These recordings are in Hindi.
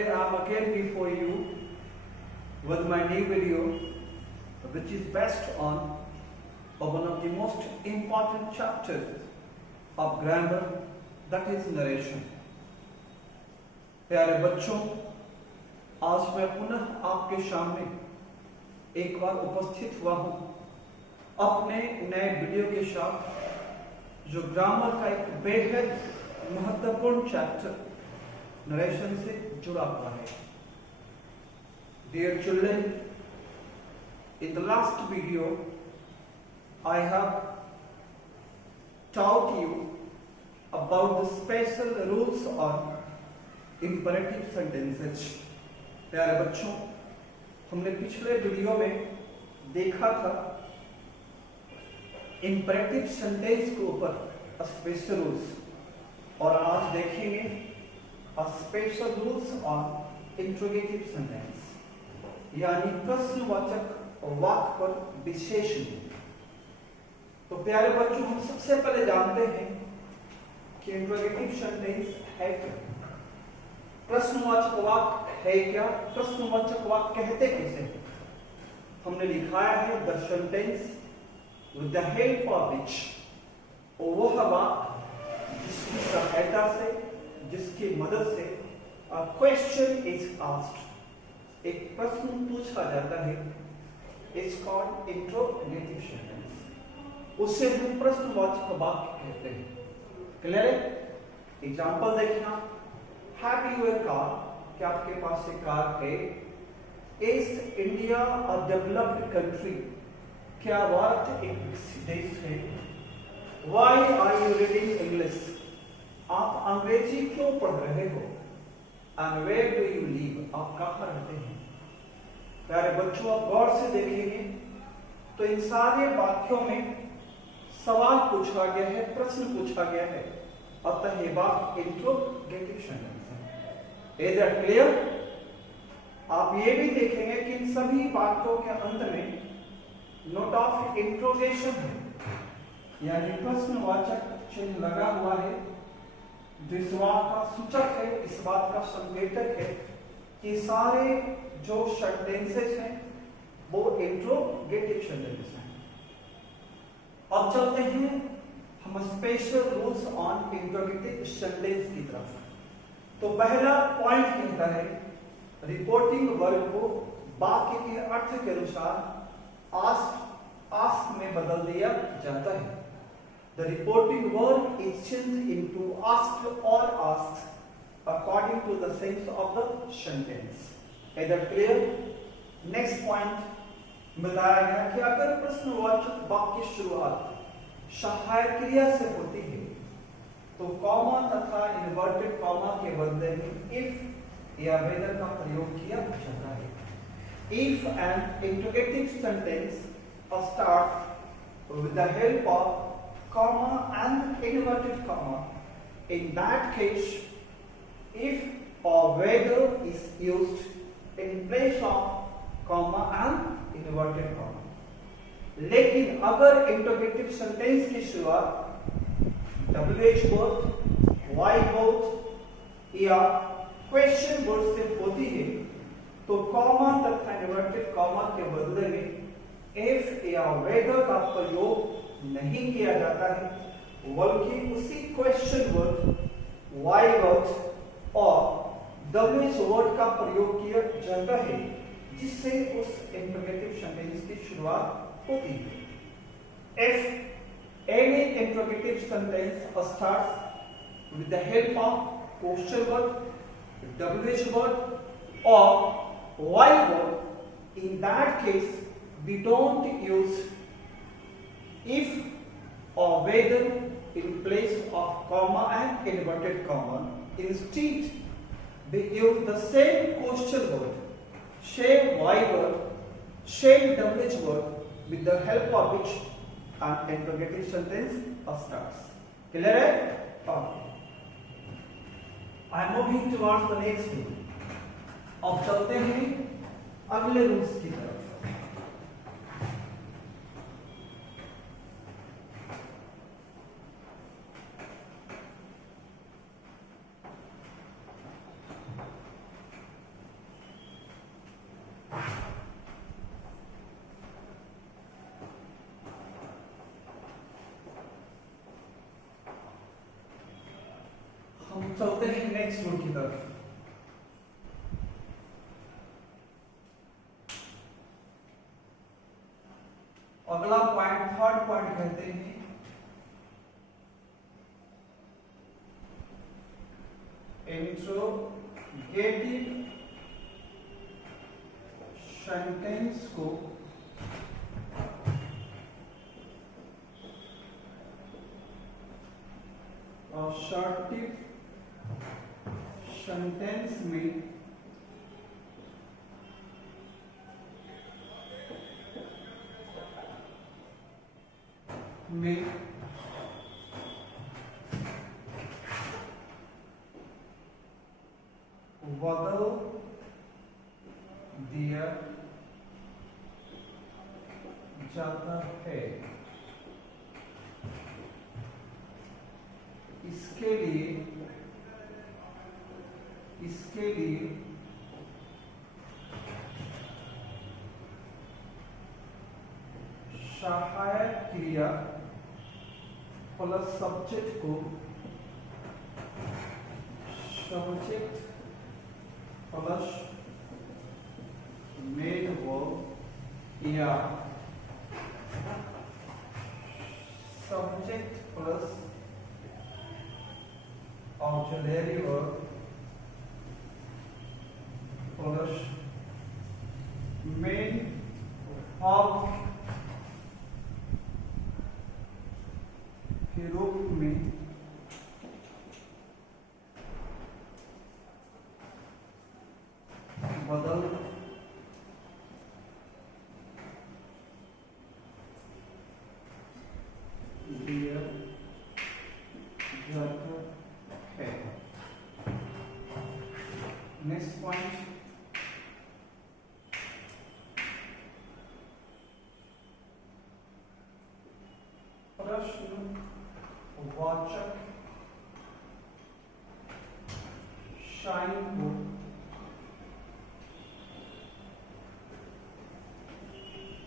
today I am again before you with my new video, which is based on one of the most important chapters of grammar, that is narration. प्यारे बच्चों, आज मैं पुनः आपके सामने एक बार उपस्थित हुआ हूं अपने नए वीडियो के साथ, जो ग्रामर का एक बेहद महत्वपूर्ण चैप्टर नरेशन से जुड़ा हुआ है। Dear children, in the last video I have taught you about the special rules on imperative sentences. प्यारे बच्चों, हमने पिछले वीडियो में देखा था imperative सेंटेंस के ऊपर स्पेशल रूल्स, और आज देखेंगे special rules on interrogative sentence, यानी प्रश्नवाचक वाक्य पर विशेषण। तो प्यारे बच्चों, हम सबसे पहले जानते हैं कि इंट्रोगेटिव सेंटेंस है क्या, प्रश्नवाचक वाक्य है क्या, प्रश्नवाचक वाक्य कहते किसे। हमने लिखाया है the sentence with the help of which, वह वाक्य जिसकी सहायता से, जिसकी मदद से a question is asked, एक प्रश्न पूछा जाता है, is called इंट्रोगेटिव सेंटेंस, उसे हम प्रश्नवाचक वाक्य कहते हैं। क्लियर है? एग्जांपल देखना, हैव यू ए कार, क्या आपके पास एक कार है। Is India a developed country, क्या भारत एक विकसित देश है। Why are you reading English, आप अंग्रेजी क्यों पढ़ रहे हो। And where do you live, आप कहाँ रहते हैं। प्यारे बच्चों, आप गौर से देखेंगे तो इन सारे वाक्यों में सवाल पूछा गया है, प्रश्न पूछा गया है, अतः ये वाक्य इंट्रोगेटिव सेंटेंस है। Is that clear? आप ये भी देखेंगे कि इन सभी वाक्यों के अंत में नोट ऑफ इंट्रोगेशन है, यानी प्रश्नवाचक चिन्ह लगा हुआ है, जो इस बात का सूचक है, इस बात का संकेतक है कि सारे जो सेंटेंसेस हैं वो इंट्रोगेटिव सेंटेंसेस हैं। अब चलते हैं हम special rules on interrogative sentence की तरफ। तो पहला पॉइंट कहता है रिपोर्टिंग वर्ब को वाक्य के अर्थ के अनुसार आस्क में बदल दिया जाता है। The reporting verb is changed into asked or asked according to the sense of the sentence. Is that clear? Next point बताया गया कि अगर प्रश्नवाचक वाक्य की शुरुआत सहायक क्रिया से होती है तो कॉमा तथा इन्वर्टेड कॉमा के बदले में इफ या वेदर का प्रयोग किया जाता है। If an interrogative sentence starts with the help of comma and inverted comma, in that case, if or whether is used in place of comma and inverted comma. लेकिन अगर interrogative sentence की शुरुआत WH word, Y word या question word से होती है तो कॉमा तथा इन्वर्टेड कॉमा के बदले में इफ या वेदर का प्रयोग नहीं किया जाता है, बल्कि उसी क्वेश्चन वर्ड, वाई वर्ड और डब्ल्यूएच वर्ड का प्रयोग किया जाता है, जिससे उस इंट्रोगेटिव सेंटेंस की शुरुआत होती है। If any interrogative sentence starts with the help of question word, WH word और why word, in that case we don't use if or whether in place of comma and inverted comma. Instead we use the same question word, same why word, same WH word with the help of which an interrogative sentence starts. Clear है? I am moving towards the next one. अब चलते हैं अगले रूल्स की तरफ। चलते हैं नेक्स्ट रूल की तरफ। अगला पॉइंट, थर्ड पॉइंट कहते हैं इंट्रोगेटिव सेंटेंस को असर्टिव सेंटेंस में बदल दिया जाता है। इसके लिए सहायक क्रिया प्लस सब्जेक्ट को सब्जेक्ट प्लस मेन वर्ब या subject plus auxiliary verb plus main verb के रूप में बदल दिया जाता है। नेक्स्ट पॉइंट, प्रश्नवाचक साइन को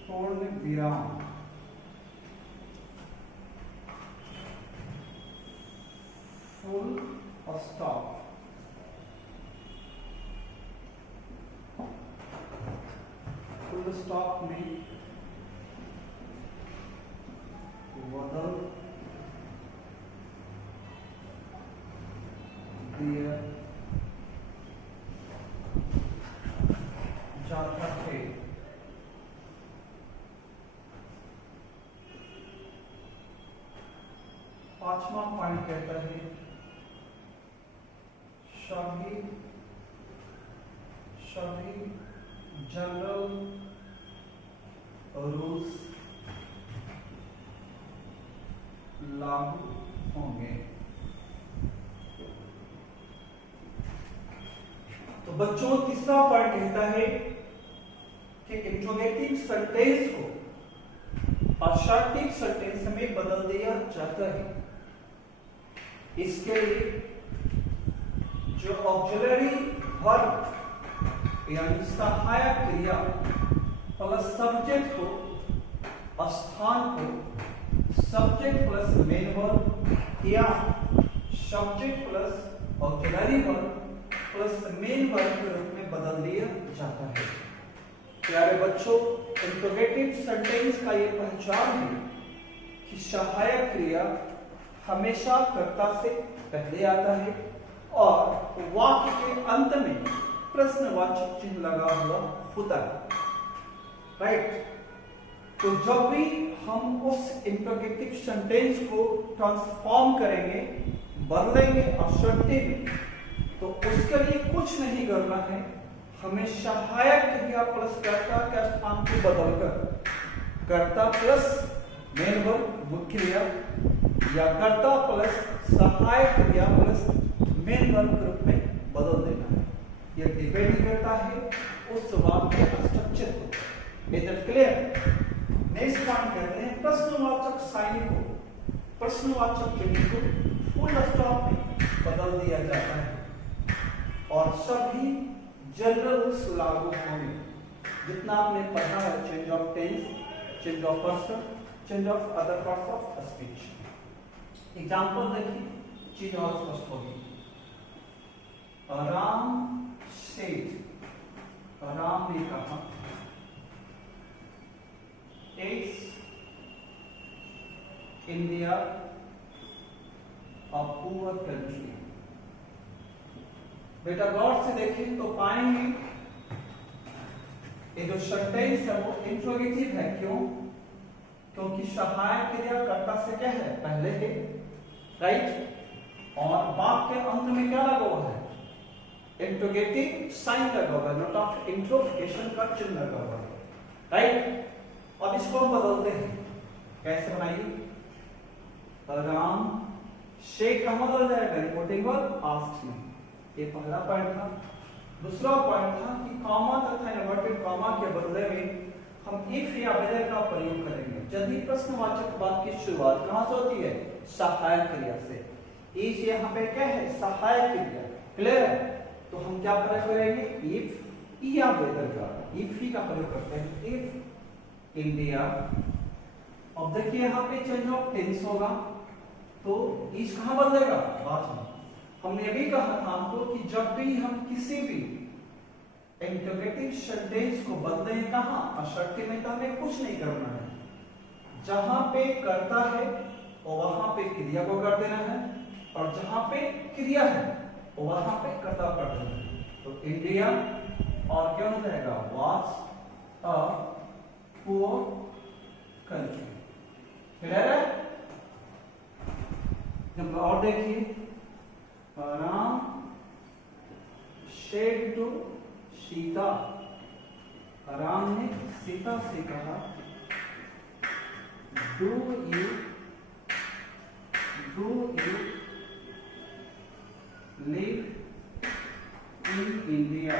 पूर्ण विराम फुल स्टॉप में बदल दिया जाता है। पांचवा पॉइंट कहता है सभी जनरल रूल्स लागू होंगे। तो बच्चों, तीसरा पॉइंट कहता है कि इंट्रोगेटिव सेंटेंस को असर्टिव सेंटेंस में बदल दिया जाता है। इसके लिए जो ऑक्सिलरी वर्ब यानी सहायक क्रिया प्लस सब्जेक्ट को स्थान को सब्जेक्ट प्लस मेन वर्ब या subject plus auxiliary verb plus main verb के रूप में बदल दिया जाता है। प्यारे बच्चों, इंट्रोगेटिव सेंटेंस का ये पहचान है कि सहायक क्रिया हमेशा कर्ता से पहले आता है और वाक्य के अंत में प्रश्नवाचक चिन्ह लगा हुआ होता है। राइट? तो जब भी हम उस इंट्रोगेटिव सेंटेंस को ट्रांसफॉर्म करेंगे, बदलेंगे असर्टिव में, तो उसके लिए कुछ नहीं करना है। हमें सहायक क्रिया प्लस कर्ता के स्थान को बदलकर कर्ता प्लस मेन वर्ब मुख्य क्रिया या कर्ता प्लस सहायक क्रिया प्लस मेन वर्ब के रूप में बदल देना है। यह डिपेंड करता है उस वाक्य के स्ट्रक्चर को। Is it clear? Next point कहते हैं प्रश्नवाचक साइन को, प्रश्नवाचक चिन्ह को फुल स्टॉप में बदल दिया जाता है और सभी जनरल रूल्स लागू होंगे। जितना आपने पढ़ा है, change of tense, change of person, change of other parts of speech. Example देखिए, चीज और स्पष्ट होगी। राम सेठ, राम ने कहा, is India a poor country. बेटा गौर से देखें तो पाएंगे ये जो सेंटेंस है वो इंट्रोगेटिव है। क्यों? क्योंकि सहायक क्रिया कर्ता से क्या है, पहले है, राइट। और वाक्य के अंत में क्या लगा हुआ है, इंट्रोगेटिव साइन लगा हुआ है, नोट ऑफ इंट्रोगेशन का चिन्ह लगा हुआ है, राइट। अब इसको हम बदलते हैं, कैसे बनाइए, राम शेख का बदल जाएगा रिपोर्टिंग वर्ब आस्क्ड मी। ये पहला पॉइंट था। दूसरा पॉइंट था कि कॉमा तथा इन्वर्टेड कॉमा के बदले में हम इफ या वेदर का प्रयोग करेंगे। यदि प्रश्नवाचक वाक्य की शुरुआत कहां से होती है, सहायक क्रिया से। इस यहाँ पे क्या है, सहायक क्रिया, क्लियर है। तो हम क्या प्रयोग करेंगे, इफ या वेदर का, इफ ही का प्रयोग करते हैं, इफ इंडिया। अब देखिए यहाँ पे चेंज ऑफ टेंस होगा, तो इस कहां बदलेगा, बाद में। हमने अभी कहा था आपको कि जब भी हम किसी भी इंटरोगेटिव सेंटेंस को बदलें कहां, असर्टिव में, तो हमें कुछ नहीं करना है। जहां पे कर्ता है और वहां पे क्रिया को कर देना है, और जहां पे क्रिया है वहां पे कर्ता कर देना है। तो इंडिया और क्या हो जाएगा, was a poor country, clear है। जब और देखिए, राम सेड टू सीता, राम ने सीता से कहा, do you live in India.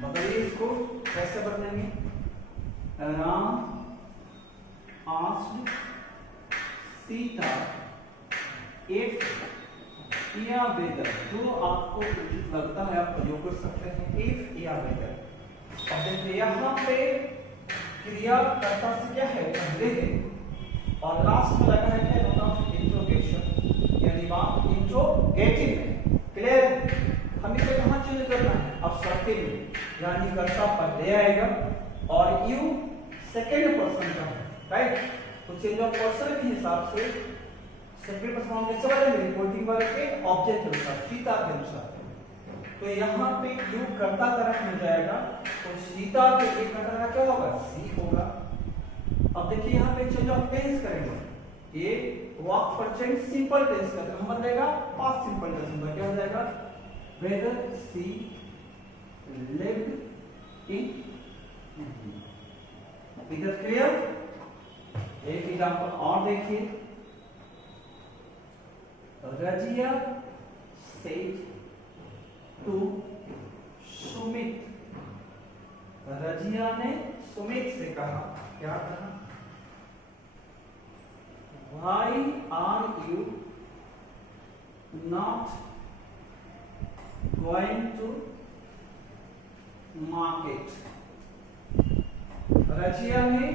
बदलिए इसको, कैसे बदलेंगे, राम आस्क्ड सीता इफ या वेदर, जो आपको उचित लगता है आप प्रयोग कर सकते हैं, इफ या वेदर। अब देखिए यहाँ पे क्रिया कर्ता से क्या है, पहले है, और लास्ट में लगा है क्या, नोट ऑफ इंट्रोगेशन, यानी बात इंट्रोगेटिव है, क्लियर है। हम इसे कहाँ चेंज करना है, अब सर्टिव में, यानी कर्ता पहले आएगा और यू सेकेंड पर्सन का है, राइट। तो चेंज ऑफ पर्सन के हिसाब से सेकंड पर्सन हम कैसे बदलेंगे, रिपोर्टिंग वर्ब के ऑब्जेक्ट के अनुसार, सीता के अनुसार। तो यहाँ पे यू कर्ता तरफ मिल जाएगा, तो सीता के लिए कर्ता क्या होगा, सी होगा। अब देखिए यहाँ पे चेंज ऑफ टेंस करेंगे, ये वर्ब पर चेंज सिंपल टेंस करते हैं, हम बदलेगा पास्ट सिंपल टेंस में, क्या हो जाएगा, वेदर सी लिव्ड इन। इधर क्लियर। एक एग्जांपल और देखिए, रजिया सेड टू सुमित, रजिया ने सुमित से कहा, क्या कहा, why are you not going to market. Razia ने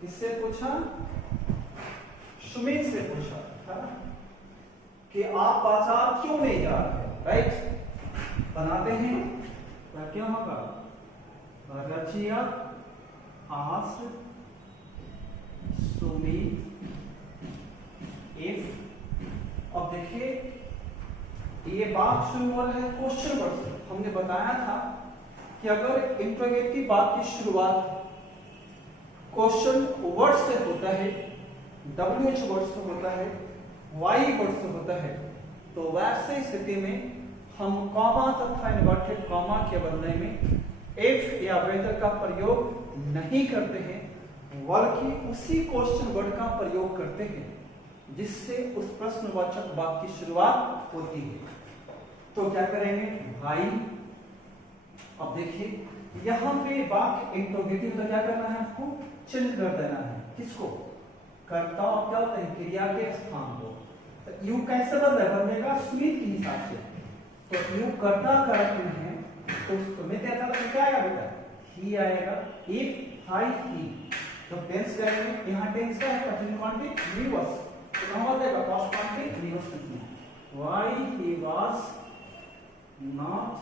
किससे पूछा, सुमित से पूछा था कि आप बाजार क्यों नहीं जा रहे, राइट। बनाते हैं, क्या होगा, रजिया आस्क्ड सुमित इफ। अब देखिए ये बात शुरू हो रहा है क्वेश्चन वर्ड से। हमने बताया था कि अगर इंट्रोगेटिव बात की शुरुआत क्वेश्चन वर्ड से होता है, WH वर्ड से होता है, Y वर्ड से होता है, तो वैसे स्थिति में हम कॉमा तथा इन्वर्टेड कॉमा के बदले में इफ या वेदर का प्रयोग नहीं करते हैं, बल्कि उसी क्वेश्चन वर्ड का प्रयोग करते हैं जिससे उस प्रश्नवाचक वाक्य की शुरुआत होती है। तो क्या करेंगे भाई। अब देखिए यहाँ पे वाक्य इंट्रोगेटिव का क्या करना है, आपको चेंज कर देना है, किसको, कर्ता और क्या होता है, क्रिया के स्थान को। तो यू कैसे बदलेगा, सुमित के हिसाब से। तो यू कर्ता का रखना है, तो सुमित ऐसा तो क्या आएगा बेटा, ही आएगा। इफ हाई ही, तो टेंस करेंगे, यहाँ टेंस का है, कंटिन्यू कॉन्टिन्यूअस, तो कहां बदलेगा, पास्ट कॉन्टिन्यूअस में। why he was not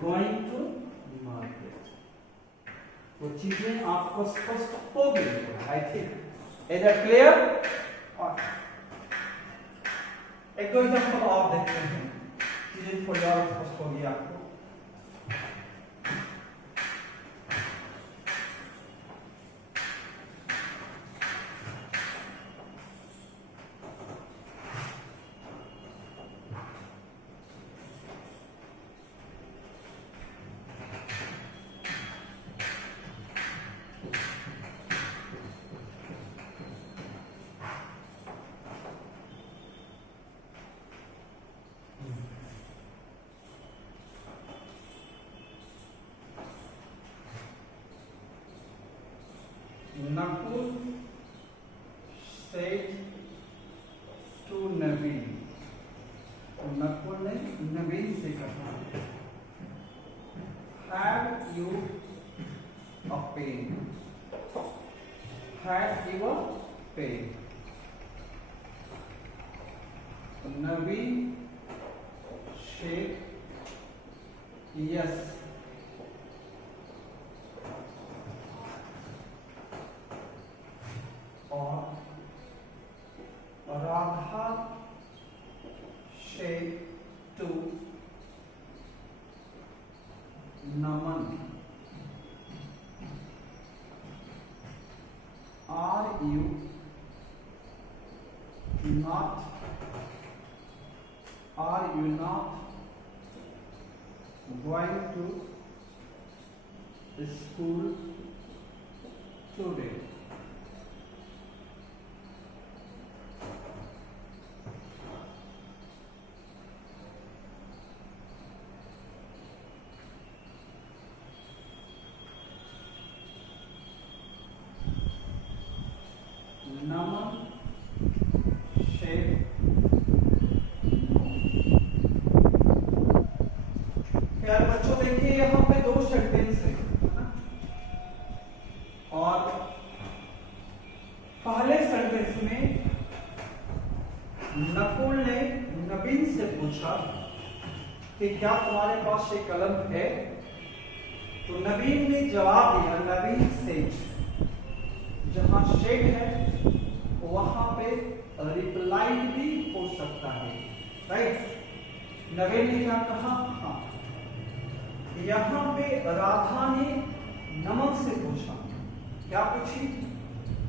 going to market. वो चीजें आपको स्पष्ट हो गई, I think. Is that clear? एक दो एग्जाम्पल और देखते हैं, चीजें थोड़ी और स्पष्ट होगी आपको। Nakul said to Naveen, Nakul ने नवीन से कहा, Have you a pen? Have you a pen? Naveen said yes. Radha said to Naman, Are you not going to school today? Naman said प्यारे बच्चों, देखिए यहाँ पे दो सेंटेंस है ना, और पहले सेंटेंस में नकुल ने नवीन से पूछा कि क्या तुम्हारे पास ये कलम है, तो नवीन ने जवाब दिया, नवीन से, जहां शेड है वहां पे रिप्लाइड भी हो सकता है, राइट। नवीन ने क्या कहा? हाँ। यहां पे राधा ने नमन से पूछा, क्या पूछी?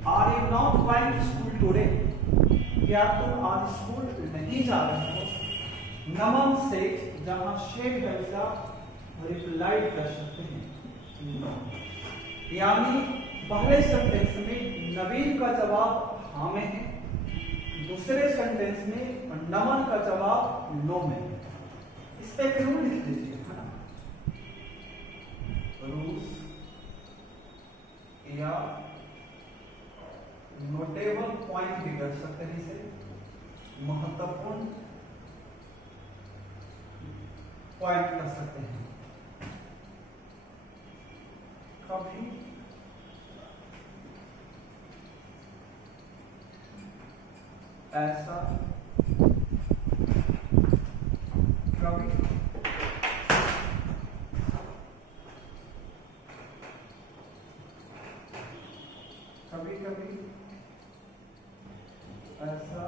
Are you not going to school today? क्या तुम आज स्कूल नहीं जा रहे हो? नमन से, जहां शेड है उसका रिप्लाइड कर सकते हैं, नो। यानी पहले सेंटेंस में नवीन का जवाब हाँ में है, दूसरे सेंटेंस में नमन का जवाब नो में है। इस पे एक रूल लिख दीजिए, है ना, रूल्स या नोटेबल पॉइंट भी कर सकते हैं, इसे महत्वपूर्ण पॉइंट कर सकते हैं। कभी ऐसा, कभी कभी ऐसा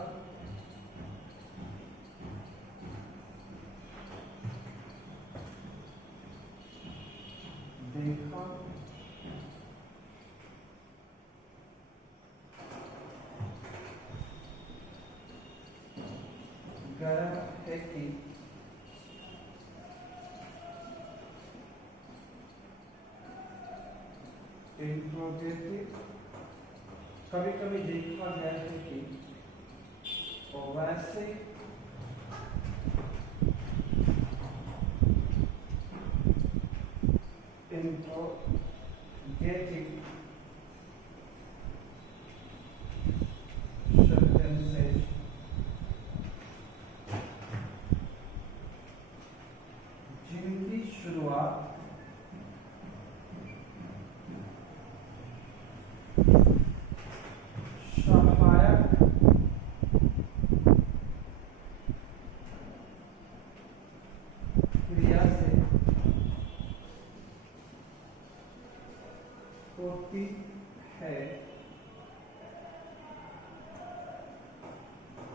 देखा गया है कि इंट्रोगेटिव, कभी कभी देखा गया है कि, और वैसे इंट्रोगेटिव सेंटेंसेस जिनकी शुरुआत होती है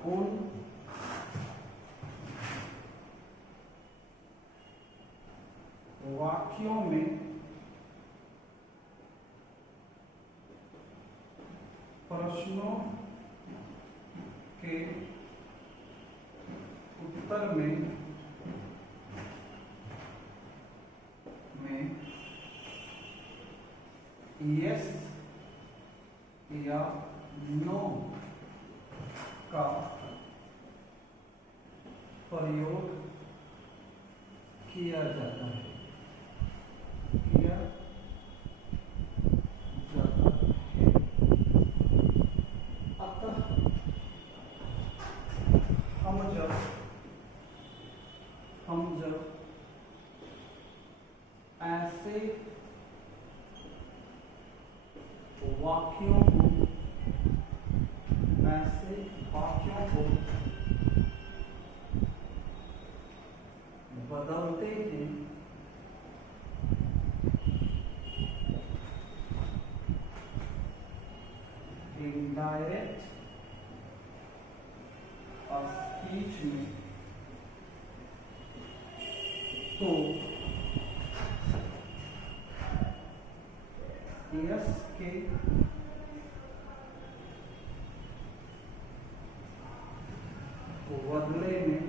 उन वाक्यों में प्रश्नों के उत्तर में यस या नो का प्रयोग किया जाता है, अतः हम जब ऐसे वाक्यों को बदलते हैं इनडायरेक्ट स्पीच में, तो यस के बदले में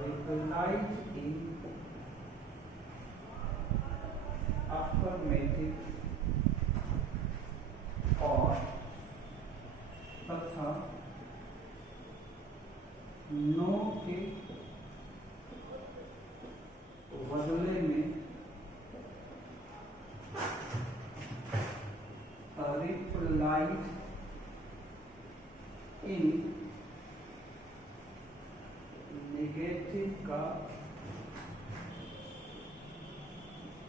रिप्लाइड इन अफर्मेटिव और तथा नो के बदले में रिप्लाइड इन नेगेटिव का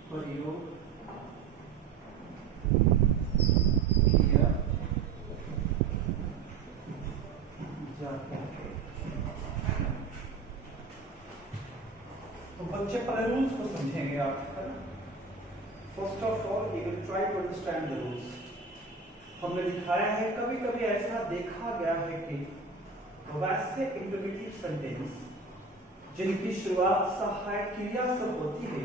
प्रयोग किया जाता है। तो बच्चे पहले रूल्स को समझेंगे आप। First of all you will try to understand the rules. हमने दिखाया है, कभी कभी ऐसा देखा गया है कि वैसे इंटरोगेटिव सेंटेंस जिनकी शुरुआत सहायक क्रिया से होती है,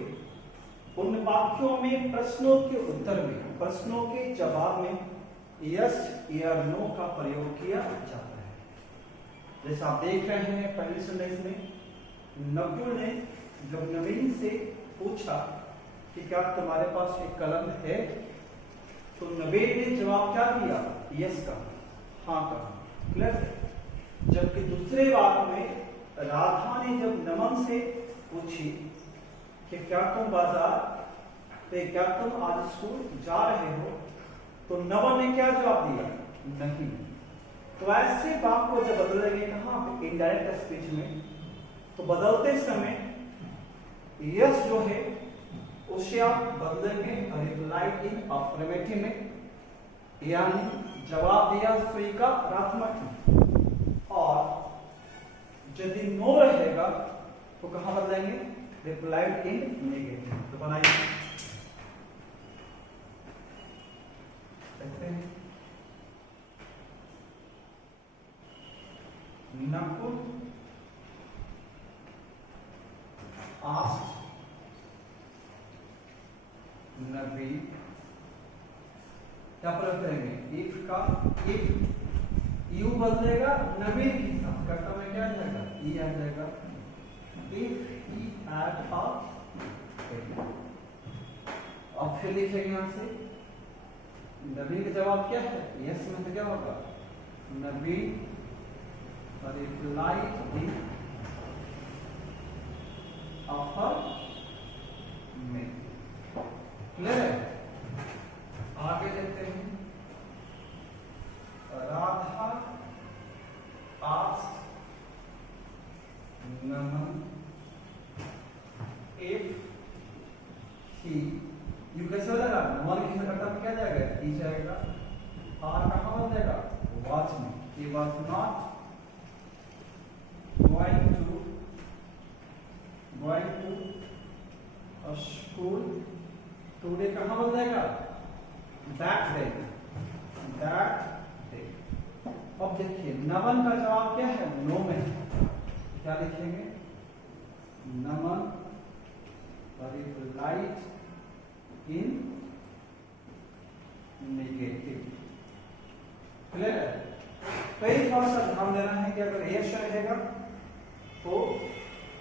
उन वाक्यों में प्रश्नों के उत्तर में, प्रश्नों के जवाब में यस या नो का प्रयोग किया जाता है। जैसे आप देख रहे हैं पहले सेंटेंस में नकुल ने जब नवीन से पूछा कि क्या तुम्हारे पास एक कलम है, तो नवीन ने जवाब क्या दिया? यस का, हाँ का। क्लियर? जबकि दूसरे वाक्य में राधा ने जब नमन से पूछी कि क्या तुम बाजार पे, क्या तुम आज स्कूल जा रहे हो, तो नमन ने क्या जवाब दिया? नहीं। तो ऐसे वाक्य को जब बदलेंगे कहाँ? इनडायरेक्ट स्पीच में, तो बदलते समय यस जो है उसे आप बदलेंगे रिप्लाइड इन अफर्मेटिव में, यानी जवाब दिया स्वीकारात्मक में, और यदि नो रहेगा तो कहां बदलेंगे? Replied in negative. तो बनाइए नकुल आस्क्ड नबीन, क्या प्रयोग करेंगे? इफ का, इफ यू बदलेगा नबीन के साथ, कर्ता में क्या आ जाएगा? ई आ जाएगा। इफ ही हैड अ, अब फिर लिखेंगे यहां से नबीन का जवाब क्या है? यस में तो क्या होगा? नबीन रिप्लाइड इन अफर्मेटिव। क्लियर है? आगे लेते हैं। Radha asked Naman if he, you कैसे हो जाएगा? नमन किसी करता में क्या जाएगा? ही जाएगा। आर कहां बन जाएगा? वॉच में। He was not going to school का जवाब क्या है? नो में है। क्या लिखेंगे? नमन रिप्लाइड इन नेगेटिव। क्लियर है? कई थोड़ा सा ध्यान देना है कि अगर यस रहेगा तो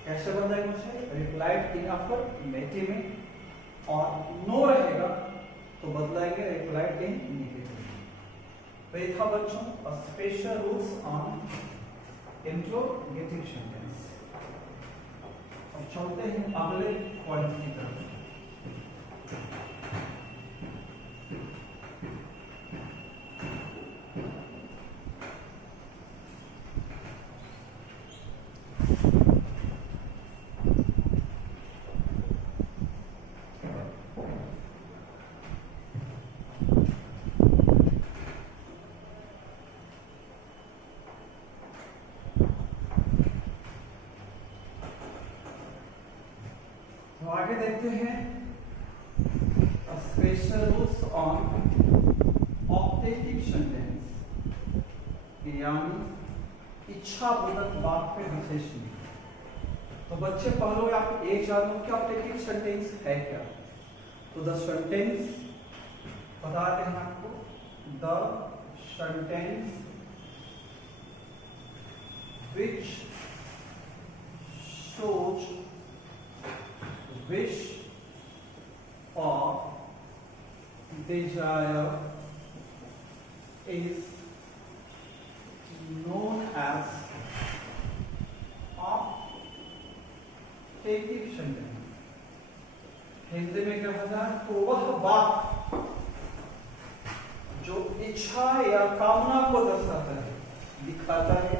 कैसे बदलेंगे उसे? रिप्लाइड इन अफर्मेटिव में, और नो रहेगा तो बदलाएंगे रिप्लाइड इन नेगेटिव। तो ये था बच्चों special rules on interrogative sentence. अब चलते हैं अगले पॉइंट की तरफ। तो आगे देखते हैं special rules on optative sentence, यानी इच्छाबोधक वाक्य विशेषण। तो बच्चे पहले आप एक जानो कि ऑप्टेटिव सेंटेंस है क्या। तो द सेंटेंस बताते हैं आपको, the sentence which shows wish or desire is known as optative sentence. Hindi में क्या होता है? तो वह वाक्य जो इच्छा या कामना को दर्शाता है, दिखाता है,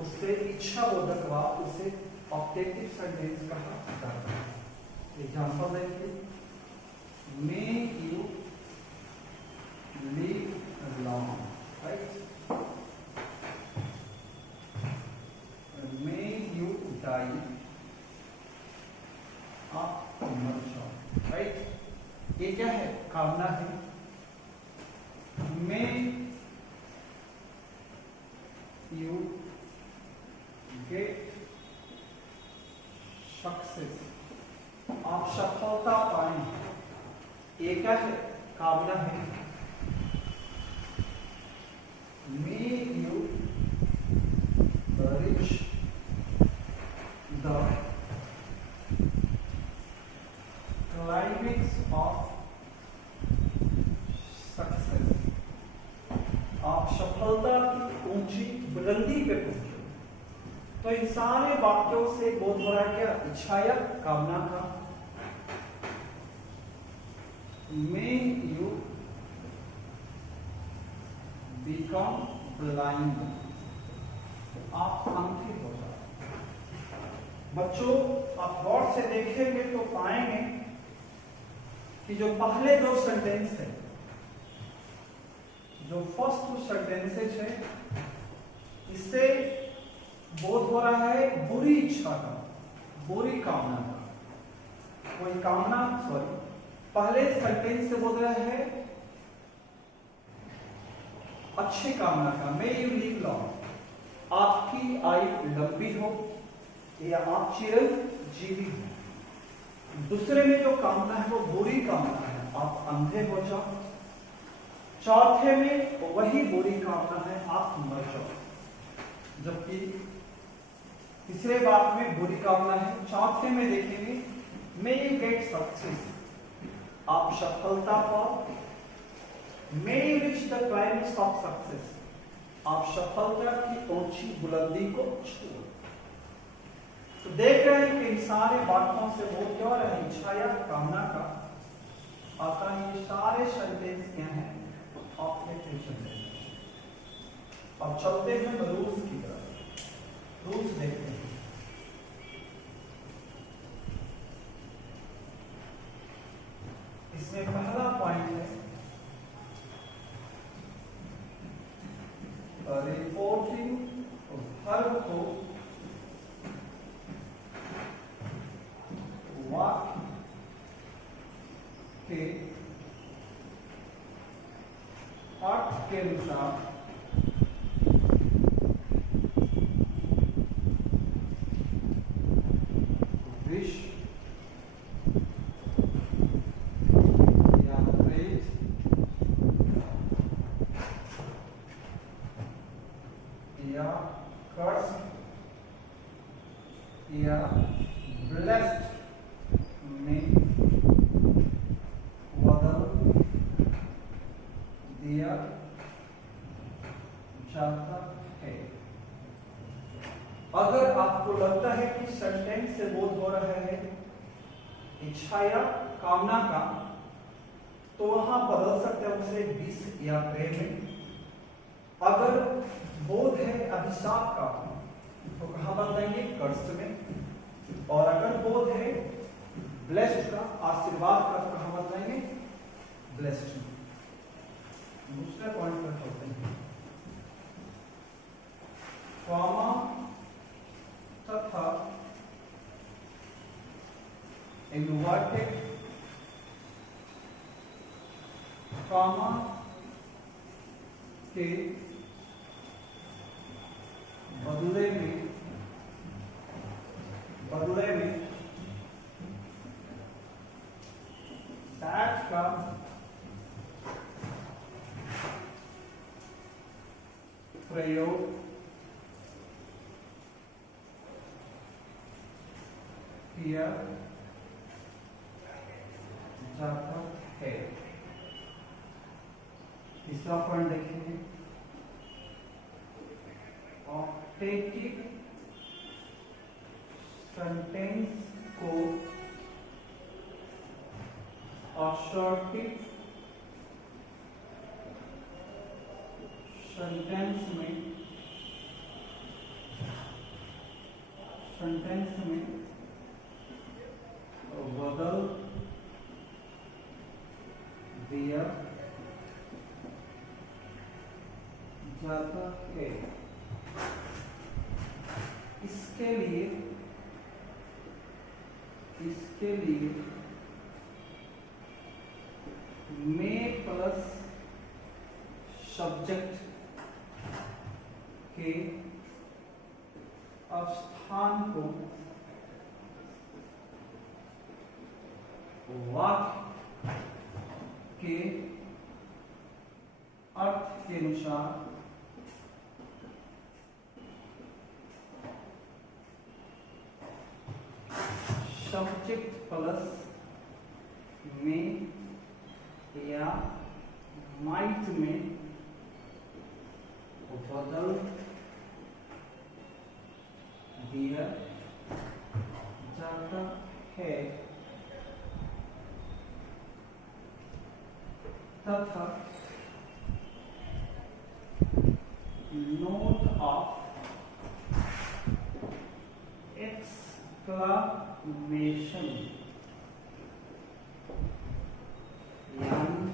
उससे इच्छा बोधक वाक्य, उसे ऑप्टेटिव सेंटेंस कहा जाता है। एग्जाम्पल देखिए, may you live long, right, may you die अमर, राइट। ये क्या है? कामना है। मे यू गेट सक्सेस, आप सफलता पाएं, ये क्या है? कामना है। May you reach the climax of success, आप सफलता की ऊंची बुलंदी पे पहुंचे। तो इन सारे वाक्यों से बोध हो रहा है क्या? इच्छा या कामना का। मे यू बिकम ब्लाइंड, आप अंधे हो जाए। बच्चों आप गौर से देखेंगे तो पाएंगे कि जो पहले दो सेंटेंस है, जो फर्स्ट टू सेंटेंसेस है, इससे बोध हो रहा है बुरी इच्छा का, बुरी कामना का। कोई कामना, सॉरी, पहले सेंटेंस से बोल रहा है अच्छी कामना का, मे यू लिव लॉन्ग, आपकी आयु लंबी हो या आप चिरंजीवी हो। दूसरे में जो कामना है वो बुरी कामना है, आप अंधे हो जाओ। चौथे में वही बुरी कामना है, आप मर जाओ। जबकि तीसरे बात में बुरी कामना है। चौथे में देखेंगे मे यू गेट सक्सेस, आप सफलता पाओ। May you reach the climax of success, आप सफलता की ऊंची बुलंदी को छुओ। तो देख रहे हैं कि इन सारे बातों से वो क्या रहा है? इच्छा या कामना का आता है। ये सारे सेंटेंस क्या हैं? Optative sentence. अब चलते हैं रूल्स की तरफ। रूल्स देखते हैं। इसमें पहला पॉइंट है रिपोर्टिंग वर्ब को वाक्य के अर्थ के अनुसार कर्स या ब्लेस्ड में बदल दिया जाता है। अगर आपको लगता है कि सेंटेंस से बोध हो रहा है इच्छा या कामना का, तो वहां बदल सकते हैं उसे विष या प्रेम में। अगर बोध है अभिशाप का, तो कहां बदलेंगे? कर्स में। और अगर बोध है ब्लेस्ड का, आशीर्वाद का, तो कहां बदलेंगे? ब्लेस्ड में। दूसरे पॉइंट पर चलते हैं। कॉमा तथा इन्वर्टेड कॉमा के बदले में दैट का प्रयोग किया जाता है। तीसरा पॉइंट देखेंगे, ऑप्टेटिव सेंटेंस को असर्टिव सेंटेंस में बदल दिया जाता है। इसके लिए में प्लस सब्जेक्ट के स्थान को वाक्य के अर्थ के अनुसार सब्जेक्ट प्लस में या माइट में बदल दिया जाता है तथा नोट ऑफ एक्सक्लामेशन यानी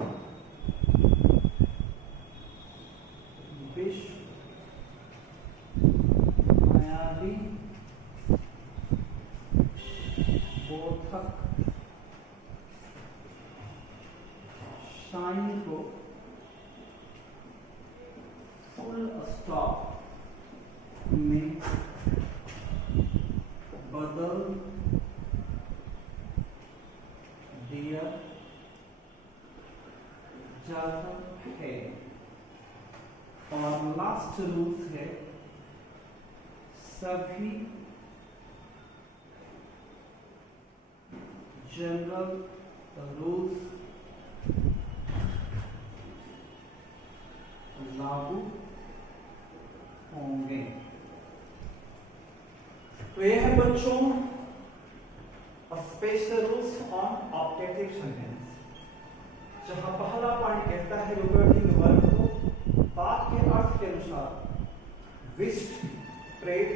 विस्मयादि बोधक साइन को फुल स्टॉप में बदल दिया जाता है। और लास्ट रूल्स है, सभी जनरल रूल्स लागू होंगे। तो यह है बच्चों special rules on optative sentence, जहां पहला पॉइंट कहता है रिकॉर्डिंग वर्ब को बात के अर्थ के अनुसार विश्ड, प्रेड,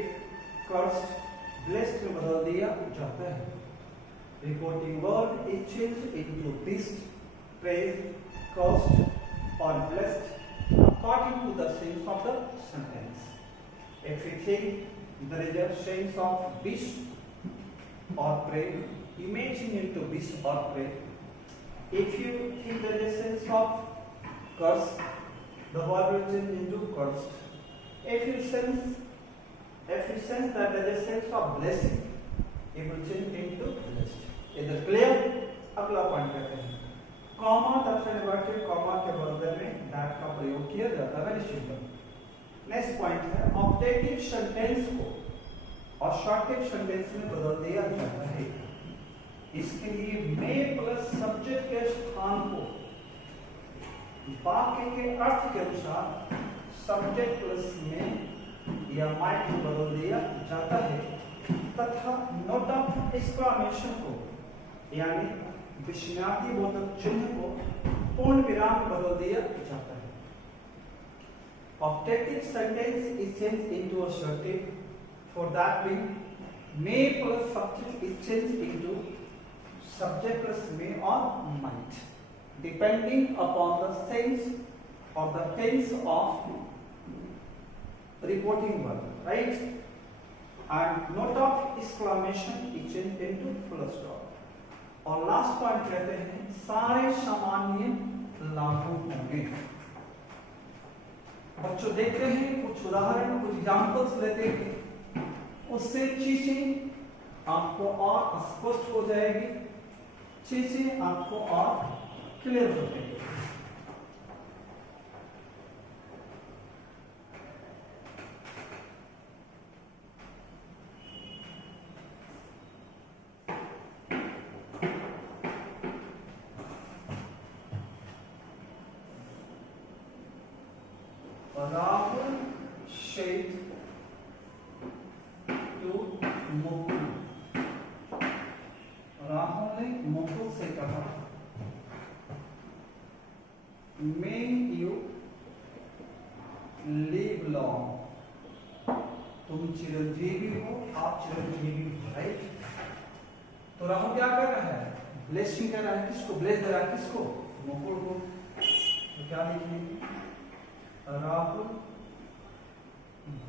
कर्स्ड, ब्लेस्ड में बदल दिया जाता है। Recording verb is changed into wished, prayed, cursed और blessed according to the sense of the sentence. If we think there is a sense of wish or pray, imagine into wish or pray. If you think there is a sense of curse, the verb will change into cursed. If you sense that there is a sense of blessing, it will change into blessed. Is it clear? अगला पॉइंट कहते हैं कॉमा तथा इन्वर्टेड कॉमा के बदले में दैट का प्रयोग किया जाता है। Very simple. नेक्स्ट पॉइंट है ऑब्जेक्टिव सेंटेंस को और शॉर्टेज सेंटेंस में बदल दिया जाता है। इसके लिए मे प्लस सब्जेक्ट के स्थान को वाक्य के अर्थ के अनुसार सब्जेक्ट प्लस में या माइट में बदल दिया जाता है तथा नोट ऑफ एक्सक्लेमेशन को यानी विस्मयादिबोधक चिन्ह को पूर्ण विराम में बदल दिया जाता है। Objective sentence is changed into assertive for that mean may plus subject is changed into subject plus may or might depending upon the sense or the tense of reporting verb, right? And note of exclamation is changed into full stop. और लास्ट पॉइंट कहते हैं सारे सामान्य लागू होंगे। बच्चों देखते हैं कुछ उदाहरण कुछ एग्जांपल्स लेते हैं, उससे चीजें आपको और स्पष्ट हो जाएगी, चीजें आपको और क्लियर हो जाएगी। राहुल said to मुकुल, राहुल ने मुकुल से कहा मे यू लिव लॉन्ग, तुम चिरंजीवी हो, आप चिरंजीवी हो, राइट? तो राहुल क्या कर रहा है? ब्लेसिंग कर रहा है, किसको ब्लेस दे रहा है? किसको? मुकुल को। तो क्या लिखेंगे? Rahul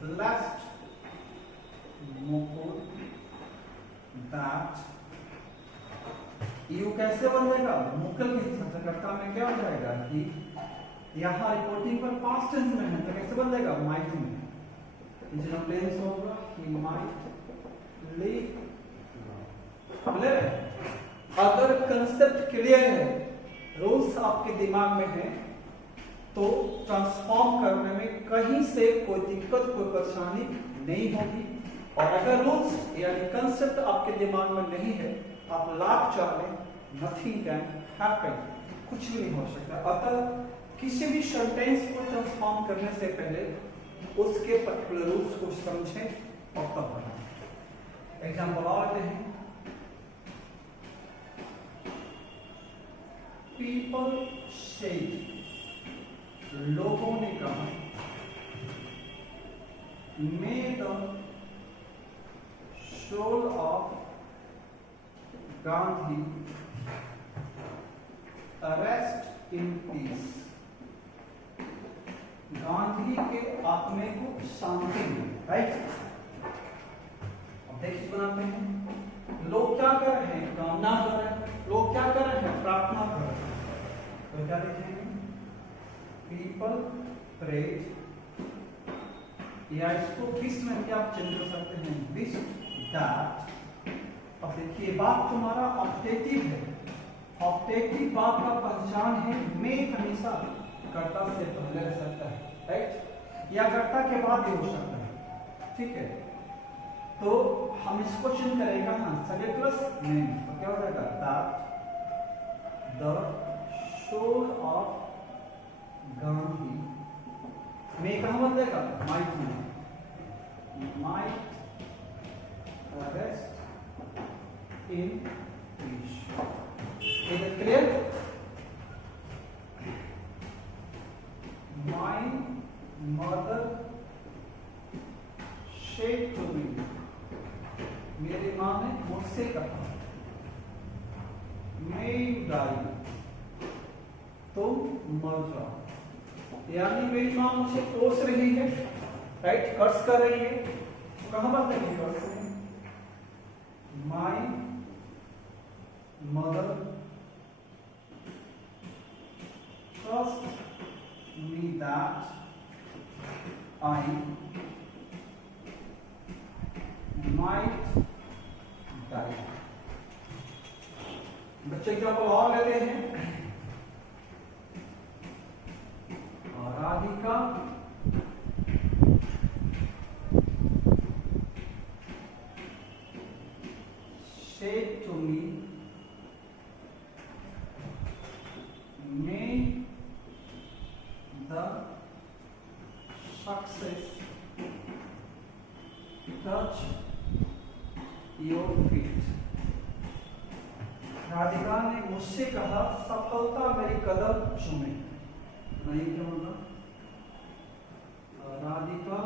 blessed Mukul that you कैसे बनेगा? मुकुल के संकर्ता में क्या हो जाएगा कि यहाँ रिपोर्टिंग पर पास्ट टेंस में है तो कैसे बनेगा? माइट में। इंजन टेंस होगा he might live। क्लियर है? अगर कंसेप्ट क्लियर है, रूल्स आपके दिमाग में है, तो ट्रांसफॉर्म करने में कहीं से कोई दिक्कत कोई परेशानी नहीं होगी। और अगर रूल्स यानी कंसेप्ट आपके दिमाग में नहीं है, आप लाख चाहें, नथिंग कैन हैपन, कुछ भी नहीं हो सकता। अतः किसी भी सेंटेंस को ट्रांसफॉर्म करने से पहले उसके पर्टिकुलर रूल्स को समझें और तब बनाएं। एग्जाम्पल और लेते हैं। पीपल सेड, लोगों ने कहा may the soul of Gandhi rest in peace, Gandhi के आत्मे को शांति मिले, राइट? अब देखिए बनाते हैं, लोग क्या कर रहे हैं? कामना कर रहे हैं। लोग क्या कर रहे हैं? प्रार्थना कर रहे हैं। तो क्या लिखेंगे? People prayed, या इसको विश में क्या आप चेंज कर सकते हैं? Wish that. अब देखिए बात तुम्हारा ऑब्जेक्टिव है, ऑब्जेक्टिव बात का पहचान है मैं हमेशा कर्ता से पहले रह सकता है, राइट? या कर्ता के बाद भी हो सकता है, ठीक है? तो हम इसको चेंज करेगा ना सब्जेक्ट प्लस नेम, तो क्या हो जाएगा? That the soul of Gandhi में कहां बदलेगा? माइट में, might rest in peace. Is it clear? My mother said to me, मेरी मां ने मुझसे कहा मे यू डाई, तुम मर जाओ। यानी मेरी मां मुझे कोस रही है, राइट? कर्ज कर रही है। तो कहां बात है कर्ज में? My mother trust me that I might die। बच्चे एग्जाम्पल और लेते हैं। Radhika touch your feet. Radhika ने मुझसे कहा सफलता मेरी कदम चूमे। नहीं क्या होगा? Radhika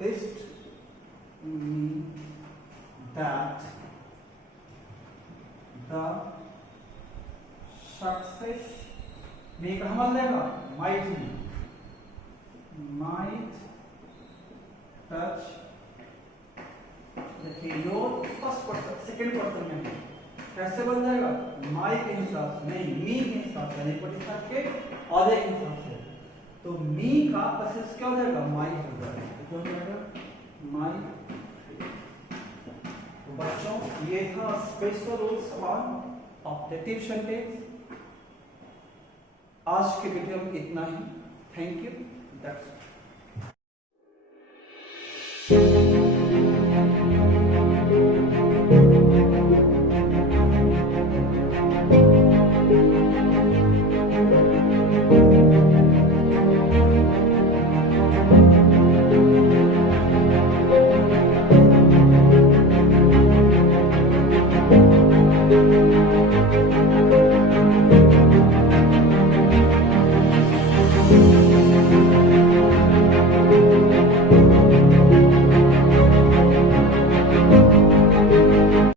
wished me that the success में कहाँ बन जाएगा? might touch, देखिए your first person second person में है, कैसे बन जाएगा? माई के हिसाब से नहीं, मी के हिसाब से नहीं, प्रतिशत के आधे के हिसाब से। तो मी का प्लस क्या हो जाएगा? माई हो जाएगा। तो क्या हो जाएगा? माई। तो बच्चों ये था special rules on objective sentence. आज के वीडियो में इतना ही। Thank you. दैट्स